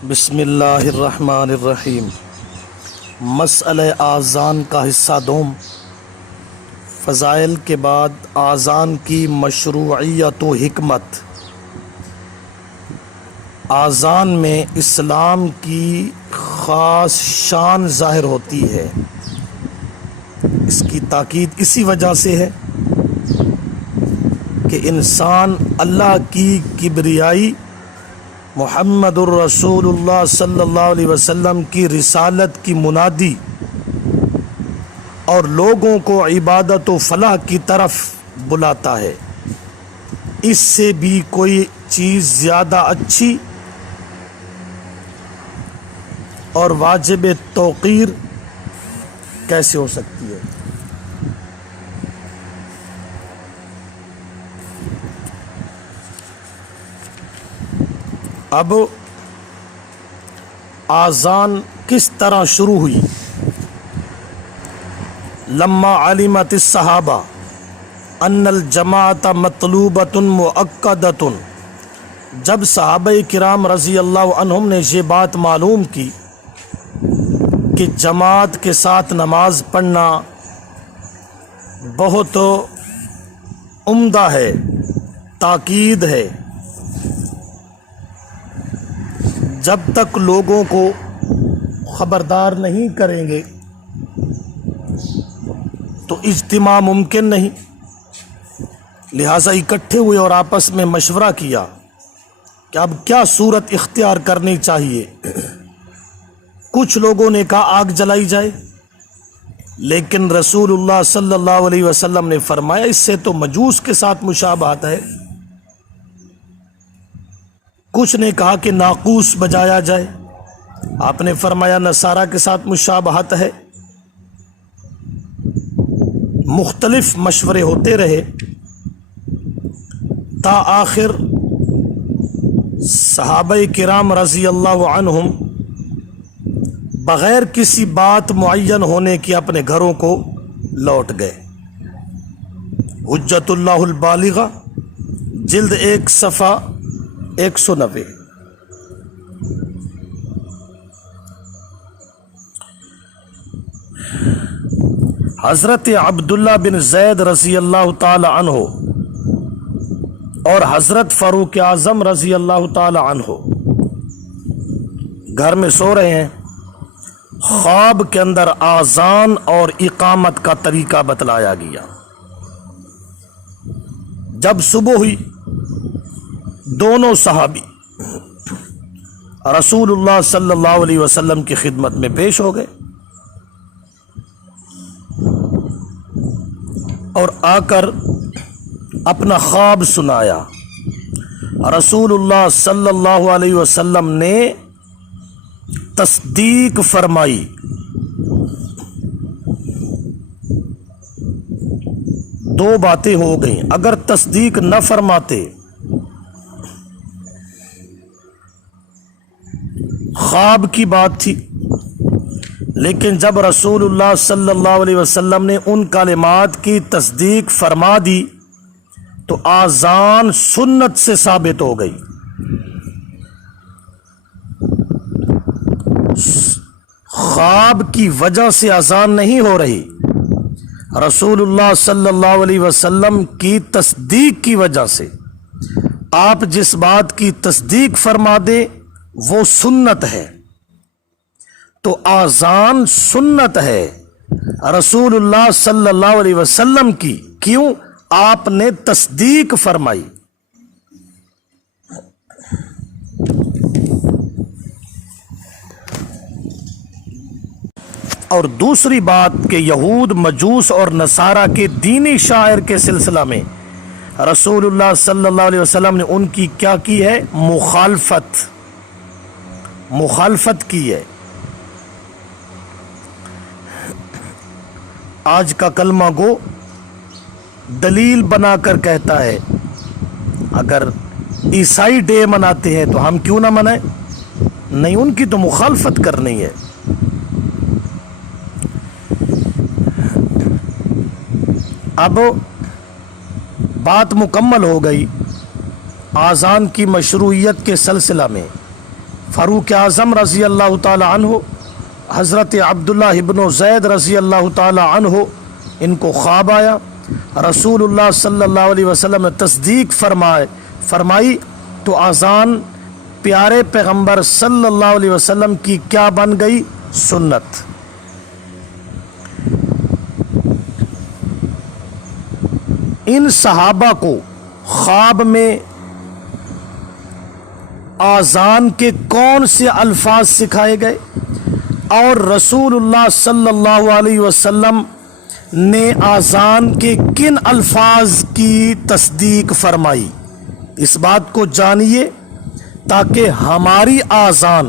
بسم اللہ الرحمن الرحیم۔ مسئلہ آذان کا حصہ دوم، فضائل کے بعد آذان کی مشروعیت و حکمت۔ آذان میں اسلام کی خاص شان ظاہر ہوتی ہے۔ اس کی تاکید اسی وجہ سے ہے کہ انسان اللہ کی کبریائی محمد الرسول اللہ صلی اللہ علیہ وسلم کی رسالت کی منادی اور لوگوں کو عبادت و فلاح کی طرف بلاتا ہے۔ اس سے بھی کوئی چیز زیادہ اچھی اور واجب توقیر کیسے ہو سکتی ہے؟ اب آذان کس طرح شروع ہوئی؟ لما علمت الصحابہ ان الجماعت مطلوبۃ مؤکدۃ، جب صحابہ کرام رضی اللہ عنہم نے یہ بات معلوم کی کہ جماعت کے ساتھ نماز پڑھنا بہت عمدہ ہے، تاکید ہے، جب تک لوگوں کو خبردار نہیں کریں گے تو اجتماع ممکن نہیں، لہٰذا اکٹھے ہوئے اور آپس میں مشورہ کیا کہ اب کیا صورت اختیار کرنی چاہیے۔ کچھ لوگوں نے کہا آگ جلائی جائے، لیکن رسول اللہ صلی اللہ علیہ وسلم نے فرمایا اس سے تو مجوس کے ساتھ مشابہت ہے۔ کچھ نے کہا کہ ناقوس بجایا جائے، آپ نے فرمایا نصارہ کے ساتھ مشابہت ہے۔ مختلف مشورے ہوتے رہے تا آخر صحابہ کرام رضی اللہ عنہم بغیر کسی بات معین ہونے کے اپنے گھروں کو لوٹ گئے۔ حجت اللہ البالغہ جلد 1 صفحہ 190۔ حضرت عبداللہ بن زید رضی اللہ تعالی عنہ اور حضرت فاروق اعظم رضی اللہ تعالی عنہ گھر میں سو رہے ہیں، خواب کے اندر آذان اور اقامت کا طریقہ بتلایا گیا۔ جب صبح ہوئی دونوں صحابی رسول اللہ صلی اللہ علیہ وسلم کی خدمت میں پیش ہو گئے اور آ کر اپنا خواب سنایا۔ رسول اللہ صلی اللہ علیہ وسلم نے تصدیق فرمائی۔ دو باتیں ہو گئیں، اگر تصدیق نہ فرماتے، خواب کی بات تھی، لیکن جب رسول اللہ صلی اللہ علیہ وسلم نے ان کلمات کی تصدیق فرما دی تو آذان سنت سے ثابت ہو گئی۔ خواب کی وجہ سے آذان نہیں ہو رہی، رسول اللہ صلی اللہ علیہ وسلم کی تصدیق کی وجہ سے۔ آپ جس بات کی تصدیق فرما دیں وہ سنت ہے، تو آذان سنت ہے رسول اللہ صلی اللہ علیہ وسلم کی، کیوں؟ آپ نے تصدیق فرمائی۔ اور دوسری بات کہ یہود، مجوس اور نصارہ کے دینی شاعر کے سلسلہ میں رسول اللہ صلی اللہ علیہ وسلم نے ان کی کیا کی ہے؟ مخالفت کی ہے۔ آج کا کلمہ گو دلیل بنا کر کہتا ہے اگر عیسائی ڈے مناتے ہیں تو ہم کیوں نہ منائیں؟ نہیں، ان کی تو مخالفت کرنی ہے۔ اب بات مکمل ہو گئی آذان کی مشروعیت کے سلسلہ میں، फारूक आज़म रज़ी अल्लाह ताला अन्हु, हज़रत अब्दुल्लाह इब्न ज़ैद रज़ी अल्लाह ताला अन्हु, इनको ख्वाब आया। रसूलुल्लाह सल्लल्लाहु अलैहि वसल्लम ने तस्दीक फरमाई तो आज़ान प्यारे पैगंबर सल्लल्लाहु अलैहि वसल्लम की क्या बन गई? सुन्नत। इन सहाबा को ख्वाब में आज़ान के कौन से अल्फाज सिखाए गए और रसूलुल्लाह सल्लल्लाहु अलैहि वसल्लम ने आज़ान के किन अल्फाज की तस्दीक फरमाई, इस बात को जानिए ताकि हमारी आज़ान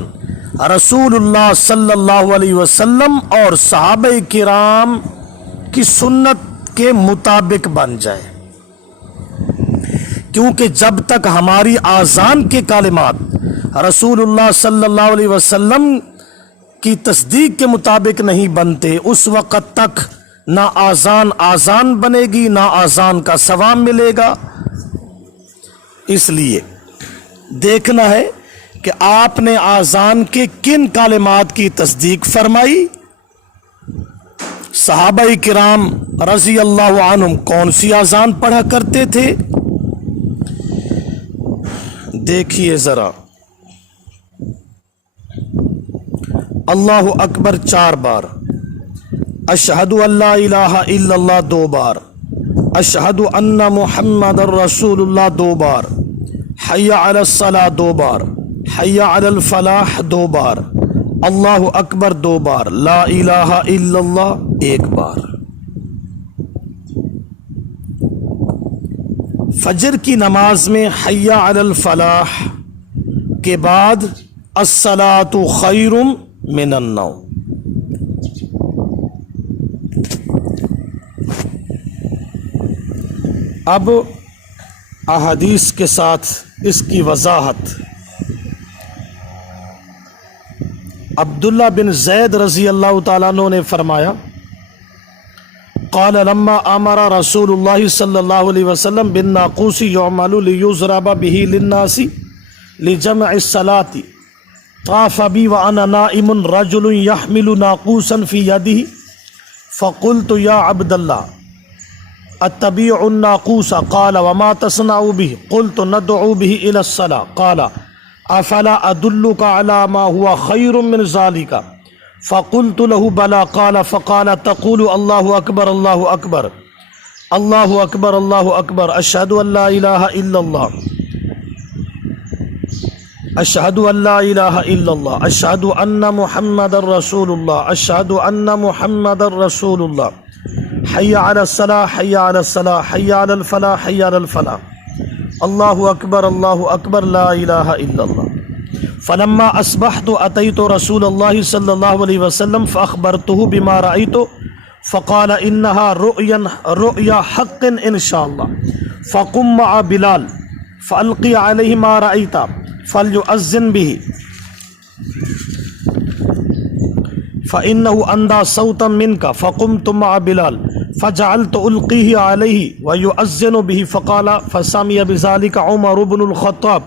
रसूलुल्लाह सल्लल्लाहु अलैहि वसल्लम और सहाबे किराम की सुन्नत के मुताबिक बन जाए। क्योंकि जब तक हमारी आज़ान के कालिमात रसूलुल्लाह सल्लल्लाहु अलैहि वसल्लम की तस्दीक के मुताबिक नहीं बनते, उस वक़्त तक ना आज़ान बनेगी, ना आज़ान का सवाब मिलेगा। इसलिए देखना है कि आपने आज़ान के किन कालिमात की तस्दीक फरमाई, सहाबाई किराम रज़ी अल्लाह अन्हुम कौन सी आज़ान पढ़ा करते थे। देखिए ज़रा, अल्लाहु अकबर 4 बार, अशहदु अल्ला इलाहा इल्लल्लाह 2 बार, अशहदु अन्ना मुहम्मदर रसूलुल्लाह 2 बार, हय्या अलस सलाह 2 बार, हय्या अलल फलाह 2 बार, अल्लाहु अकबर 2 बार, ला इलाहा इल्लल्लाह 1 बार। फजर की नमाज में हय्या अलल फलाह के बाद अस्सलातु खैरुम मिनन नौम। अब अहादीस के साथ इसकी वजाहत। अब्दुल्ला बिन ज़ैद रज़ी अल्लाह ताला अन्हु ने फरमाया, क़ाल लम्मा अमरा रसूलुल्लाह सल्लल्लाहु अलैहि वसल्लम बिन नाक़ूसी युअमलु लियुज़रबा बिही लिन्नासी लिजमइ सलाती ताफ़ बी व अना नाइमुन रजुलुन यहमिलु नाक़ूसन फ़ी यदिही फ़क़ुल्तु या अब्दल्लाह अत्तबीउ नाक़ूस क़ाल वमा तस्नउ बिही क़ुल्तु नदउ बिही इलस्सलाह क़ाल अफ़ला अदुल्लुका अला मा हुवा खैरुम मिन ज़ालिका फ़क़ुल्तु लहु बला क़ाल फ़क़ाल तक़ूलु अल्लाहु अकबर अल्लाहु अकबर अल्लाहु अकबर अल्लाहु अकबर अशहदु अल्ला इलाहा इल्लल्लाह अशहदु अल्ला इलाहा इल्लल्लाह अशहदु अन्ना मुहम्मदर रसूलुल्लाह अशहदु अन्ना मुहम्मदर रसूलुल्लाह हय्या अलस सलाह हय्या अलस सलाह हय्या अलल फलाह हय्या अलल फलाह अल्लाहु अकबर ला इलाहा इल्लल्लाह। फलम्मा अस्बहतु अतैतु रसूलल्लाह सल्लल्लाहु अलैहि वसल्लम फ़अख़बरतुहु बिमा रअयतु फ़क़ाल इन्नहा रुअया हक़्क़िन इंशाअल्लाह फ़क़ुम मअ बिलाल फ़अल्क़ि अलैहि मा रअयता फ़लयुअज़्ज़िन बिही फ़इन्नहु अंदा सौतम मिनका फ़क़ुमतु मअ बिलाल फ़जअलतु उल्क़ीहि अलैहि व युअज़्ज़िनु बिही फ़क़ाल फ़समिअ बिज़ालिका उमर इब्नुल ख़त्ताब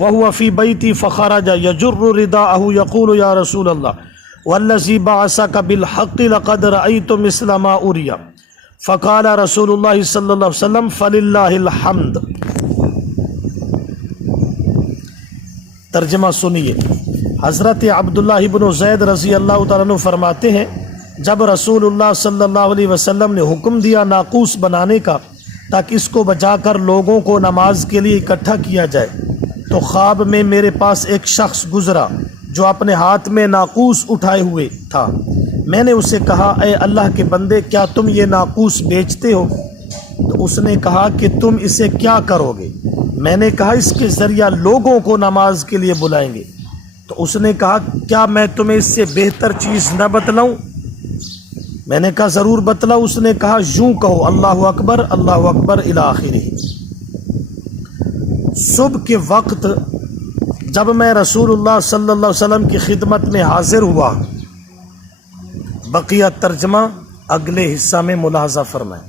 वहुवा फ़ी बैती फ़ख़रज यजुर्रु रिदाअहु यक़ूलु या रसूलल्लाह वल्लज़ी बअसका बिलहक़्क़ि लक़द रअयतु मिस्ल मा उरिया फ़क़ाल रसूलुल्लाह सल्लल्लाहु अलैहि वसल्लम फ़लिल्लाहिल हम्द। तर्जमा सुनिए। हज़रत अब्दुल्लाह इब्न ज़ैद रज़ी अल्लाह ताला अन्हु फरमाते हैं, जब रसूलुल्लाह सल्लल्लाहु अलैहि वसल्लम ने हुक्म दिया नाक़ूस बनाने का ताकि इसको बजाकर लोगों को नमाज के लिए इकट्ठा किया जाए, तो ख्वाब में मेरे पास एक शख्स गुजरा जो अपने हाथ में नाक़ूस उठाए हुए था। मैंने उसे कहा, ए अल्लाह के बंदे, क्या तुम ये नाक़ूस बेचते हो? तो उसने कहा कि तुम इसे क्या करोगे? मैंने कहा, इसके ज़रिया लोगों को नमाज के लिए बुलाएंगे। तो उसने कहा, क्या मैं तुम्हें इससे बेहतर चीज़ न बतलाऊं? मैंने कहा, ज़रूर बतलाओ। उसने कहा, यूं कहो अल्लाहु अकबर इला आखिरी। सुबह के वक्त जब मैं रसूलुल्लाह सल्लल्लाहु अलैहि वसल्लम की खिदमत में हाजिर हुआ, बकिया तर्जमा अगले हिस्सा में मुलाहजा फरमाएं।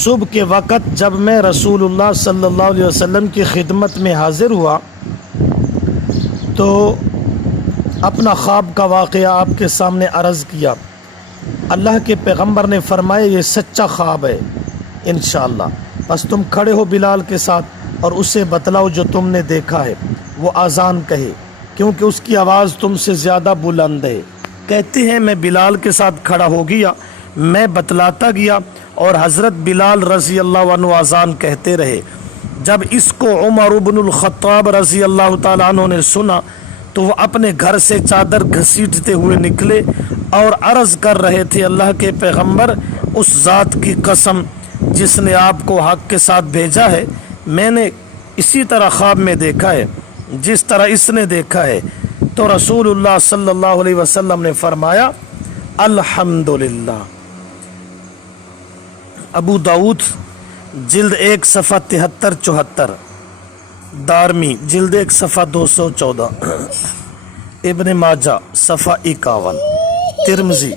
صبح کے وقت جب میں رسول اللہ صلی اللہ علیہ وسلم کی خدمت میں حاضر ہوا تو اپنا خواب کا واقعہ آپ کے سامنے عرض کیا۔ اللہ کے پیغمبر نے فرمایا یہ سچا خواب ہے انشاءاللہ، بس تم کھڑے ہو بلال کے ساتھ اور اسے بتلاؤ جو تم نے دیکھا ہے وہ آذان کہے، کیونکہ اس کی آواز تم سے زیادہ بلند ہے۔ کہتے ہیں میں بلال کے ساتھ کھڑا ہو گیا، میں بتلاتا گیا اور حضرت بلال رضی اللہ عنہ آذان کہتے رہے۔ جب اس کو عمر بن الخطاب رضی اللہ تعالیٰ عنہ نے سنا تو وہ اپنے گھر سے چادر گھسیٹتے ہوئے نکلے اور عرض کر رہے تھے، اللہ کے پیغمبر، اس ذات کی قسم جس نے آپ کو حق کے ساتھ بھیجا ہے، میں نے اسی طرح خواب میں دیکھا ہے جس طرح اس نے دیکھا ہے۔ تو رسول اللہ صلی اللہ علیہ وسلم نے فرمایا الحمدللہ۔ ابو داؤد جلد 1 صفحہ 73-74، دارمی جلد 1 صفحہ 214، ابن ماجہ صفحہ 51، ترمذی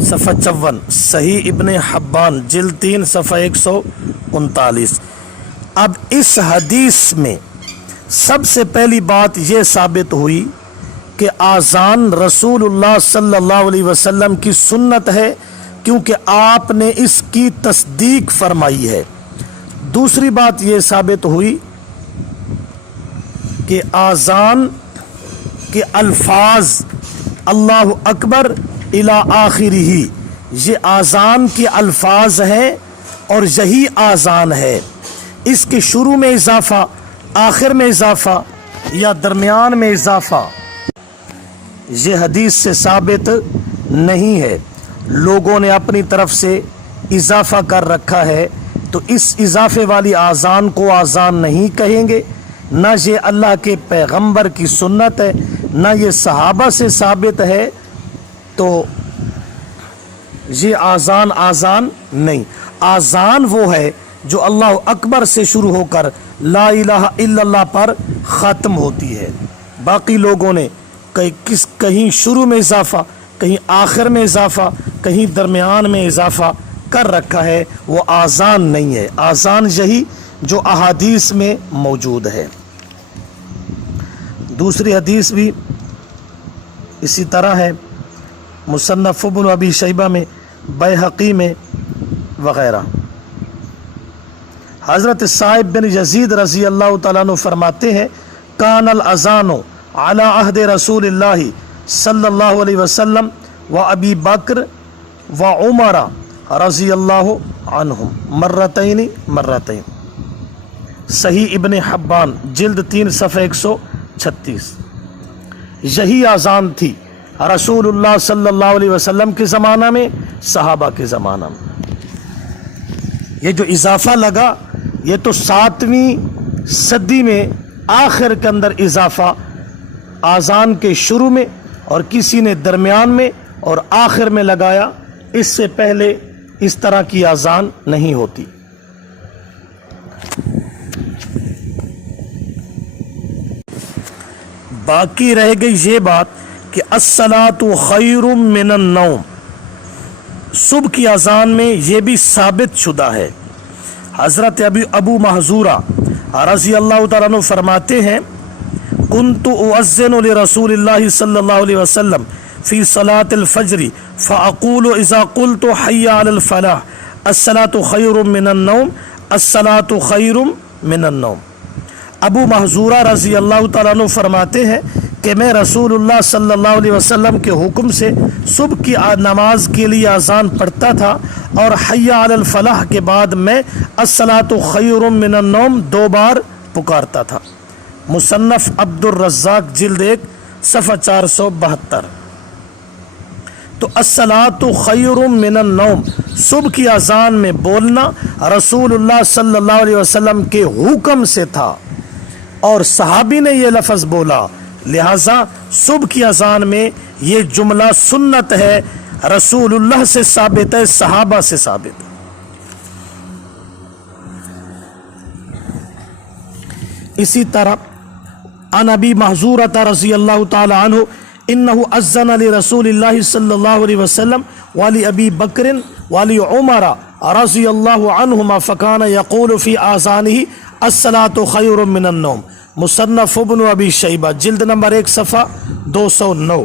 صفحہ 54، صحیح ابن حبان جلد 3 صفحہ 139۔ اب اس حدیث میں سب سے پہلی بات یہ ثابت ہوئی کہ آذان رسول اللہ صلی اللہ علیہ وسلم کی سنت ہے، کیونکہ آپ نے اس کی تصدیق فرمائی ہے۔ دوسری بات یہ ثابت ہوئی کہ آذان کے الفاظ اللہ اکبر الی آخرہ، یہ آذان کے الفاظ ہیں اور یہی آذان ہے۔ اس کے شروع میں اضافہ، آخر میں اضافہ یا درمیان میں اضافہ یہ حدیث سے ثابت نہیں ہے، لوگوں نے اپنی طرف سے اضافہ کر رکھا ہے، تو اس اضافے والی آذان کو آذان نہیں کہیں گے، نہ یہ اللہ کے پیغمبر کی سنت ہے، نہ یہ صحابہ سے ثابت ہے، تو یہ آذان نہیں۔ آذان وہ ہے جو اللہ اکبر سے شروع ہو کر لا الہ الا اللہ پر ختم ہوتی ہے۔ باقی لوگوں نے کہیں شروع میں اضافہ، کہیں آخر میں اضافہ، کہیں درمیان میں اضافہ کر رکھا ہے، وہ آذان نہیں ہے۔ آذان یہی جو احادیث میں موجود ہے۔ دوسری حدیث بھی اسی طرح ہے، مصنف ابن ابی شیبہ میں، بیہقی میں وغیرہ۔ حضرت صاحب بن یزید رضی اللہ تعالیٰ عنہ فرماتے ہیں، کان الاذان علی عہد رسول اللہ صلی اللہ علیہ وسلم و ابی بکر و عمر رضی اللہ عنہم مرتین، صحیح ابن حبان جلد 3 صفحہ 136۔ یہی آذان تھی رسول اللہ صلی اللہ علیہ وسلم کے زمانہ میں، صحابہ کے زمانہ میں۔ یہ جو اضافہ لگا یہ تو 7ویں صدی میں آخر کے اندر اضافہ، آذان کے شروع میں اور کسی نے درمیان میں اور آخر میں لگایا، اس سے پہلے اس طرح کی آذان نہیں ہوتی۔ باقی رہ گئی یہ بات کہ الصلاۃ خیر من النوم، صبح کی اذان میں یہ بھی ثابت شدہ ہے۔ حضرت ابو محذورہ رضی اللہ تعالیٰ عنہ فرماتے ہیں، کنت اؤذن لرسول اللہ صلی اللہ علیہ وسلم فی صلاۃ الفجر فاقول اذا قلت حی علی الفلاح الصلاۃ خیر من النوم، الصلاۃ خیر من النوم۔ ابو محذورہ رضی اللہ تعالیٰ عنہ فرماتے ہیں کہ میں رسول اللہ صلی اللہ علیہ وسلم کے حکم سے صبح کی نماز کے لیے اذان پڑھتا تھا اور حی علی الفلاح کے بعد میں الصلاۃ خیر من النوم 2 بار پکارتا تھا۔ مصنف عبد الرزاق جلد 1 صفحہ 472۔ تو الصلاۃ خیر من النوم صبح کی اذان میں بولنا رسول اللہ صلی اللہ علیہ وسلم کے حکم سے تھا اور صحابی نے یہ لفظ بولا، لہذا صبح کی اذان میں یہ جملہ سنت ہے، رسول اللہ سے ثابت ہے، صحابہ سے ثابت ہے۔ اسی طرح عن ابی محذورہ رضی اللہ تعالی عنہ इन्नहु अज़्ज़न लि रसूलिल्लाहि सल्लल्लाहु अलैहि वसल्लम वाली अबी बकरिन वाली उमर रज़ियल्लाहु अन्हुमा फ़कान यक़ूलु फ़ी आज़ानिही अस्सलातु खैरुम मिनन नौम। मुसन्नफ़ इब्न अबी शैबा जिल्द नंबर 1 सफ़ा 209।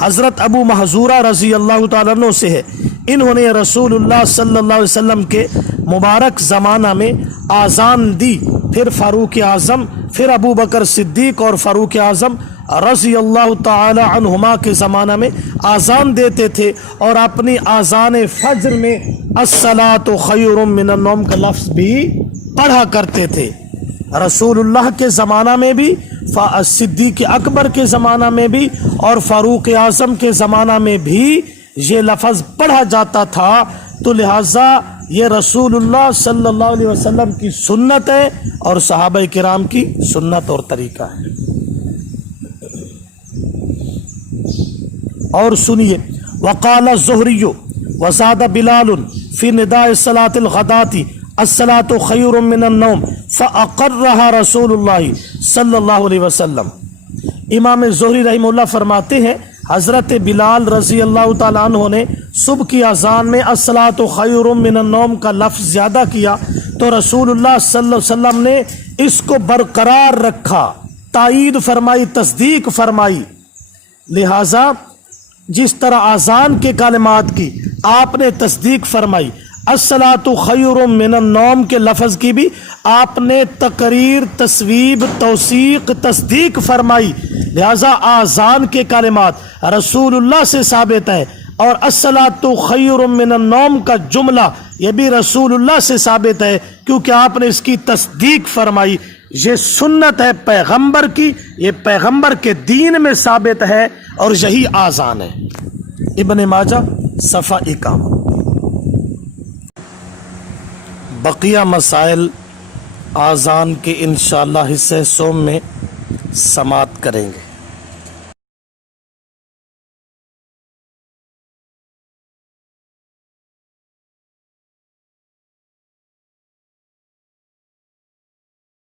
हज़रत अबू महज़ूरा रज़ी अल्लाह तआला अन्हु से है, इन्होंने रसूलुल्लाह सल्लल्लाहु अलैहि वसल्लम के मुबारक ज़माना में आज़ान दी, फिर फ़ारूक आज़म, फिर अबू बकर सिद्दीक़ और फ़ारूक आज़म रज़ी अल्लाह तआला अन्हुमा के ज़माना में आज़ान देते थे और अपनी आज़ान फ़ज्र में अस्सलातु खैरुम मिनन नौम का लफ्ज़ भी पढ़ा करते थे। रसूलुल्लाह के ज़माना में भी, सिद्दीक़ अकबर के ज़माना में भी और फ़ारूक आज़म के ज़माना में भी ये लफ्ज़ पढ़ा जाता था। तो लिहाजा ये रसूलुल्लाह सल्लल्लाहु अलैहि वसल्लम की सुन्नत है और सहाबा किराम की सुन्नत और तरीका है। और सुनिए, वक़ाल ज़ुहरी वज़ाद बिलाल फ़ी निदाए सलातिल ग़दाती अस्सलातु खैरुम मिनन नौम फ़अक़र्रहा रसूलुल्लाह सल्लल्लाहु अलैहि वसल्लम। इमाम ज़ुहरी रहमहुल्लाह फरमाते हैं, हज़रत बिलाल रज़ी अल्लाह तआला अन्हु ने सुबह की अज़ान में अस्सलातु खैरुम मिनन नौम का लफ्ज़ ज़्यादा किया तो रसूलुल्लाह सल्लल्लाहु अलैहि वसल्लम ने इसको बरकरार रखा, तायीद फरमाई, तस्दीक फरमाई। लिहाजा जिस तरह आज़ान के कलिमात की आपने तस्दीक फरमाई, अस्सलातु खैरुम मिनन नौम के लफ्ज़ की भी आपने तकरीर, तस्वीब, तौसीक, तस्दीक फरमाई। लिहाजा आज़ान के कलिमात रसूलुल्लाह से साबित है और अस्सलातु खैरुम मिनन नौम का जुमला ये भी रसूलुल्लाह से साबित है, क्योंकि आपने इसकी तस्दीक फरमाई। ये सुन्नत है पैगंबर की, ये पैगंबर के दीन में साबित है और यही आज़ान है। इब्न माजा सफ़ा 51। बकिया मसाइल आज़ान के इंशाअल्लाह हिस्से सोम में समाअत करेंगे।